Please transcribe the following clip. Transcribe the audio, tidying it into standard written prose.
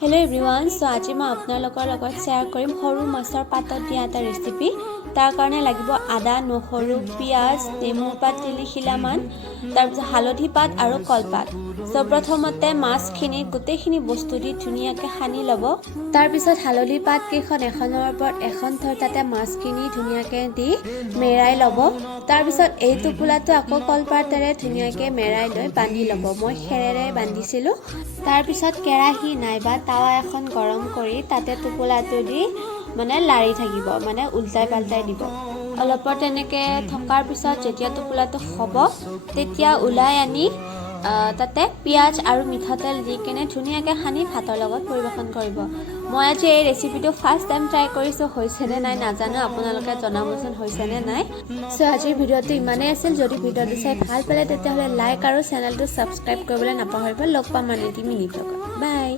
hello everyone so आज मैं आपनालोকৰ লগত शेयर কৰিম সৰু মাছৰ পাতত দিয়া এটা ৰেচিপি তাৰ কাৰণে লাগিব আদা নহৰু পিয়াজ নেমু পাত তিনিখিলামান তাৰ পিছত হালধি পাত আৰু কলপাত সো প্ৰথমতে মাছখিনি গোটেইখিনি বস্তু দি ধুনিয়াকৈ সানি লব তাৰ পিছত হালধি পাত কেখন এখনৰ ওপৰত এখন থৈ তাতে মাছখিনি ধুনিয়াকৈ দি মেৰাই লব তাৰ পিছত এই টোপোলাটো আকৌ কলপাতেৰে ধুনিয়াকৈ মেৰাই লৈ বান্ধি লব মই খেৰেৰে বান্ধিছিলো তাৰ পিছত কেৰাহী নাইবা তাৱা এখন গৰম কৰি তাতে টোপোলাটো দি লাৰি থাকিব উল্টাই পাল্টাই দিব অলপ তেনেকে থকাৰ পিছত যেতিয়া টোপোলাটো হ'ব তেতিয়া উলাই আনি তাতে পিয়াজ আৰু মিঠাতেল দি কেনে ধুনিয়াকৈ সানি ভাতৰ লগত পৰিবেশন কৰিব মই আজি এই ৰেচিপিটো ফাৰ্স্ট টাইম ট্ৰাই কৰিছো হৈছে নে নাই নাজানো আপোনালোকে জনাবচোন হৈছে নে নাই সো আজিৰ ভিডিওটো ইমানেই আছিল যদি ভিডিওটো চাই ভাল পালে তেতিয়াহলে লাইক আৰু চেনেলটো সাবস্ক্ৰাইব কৰিবলৈ নাপাহৰিব লগ পাম মানে 3 মিনিটত বাই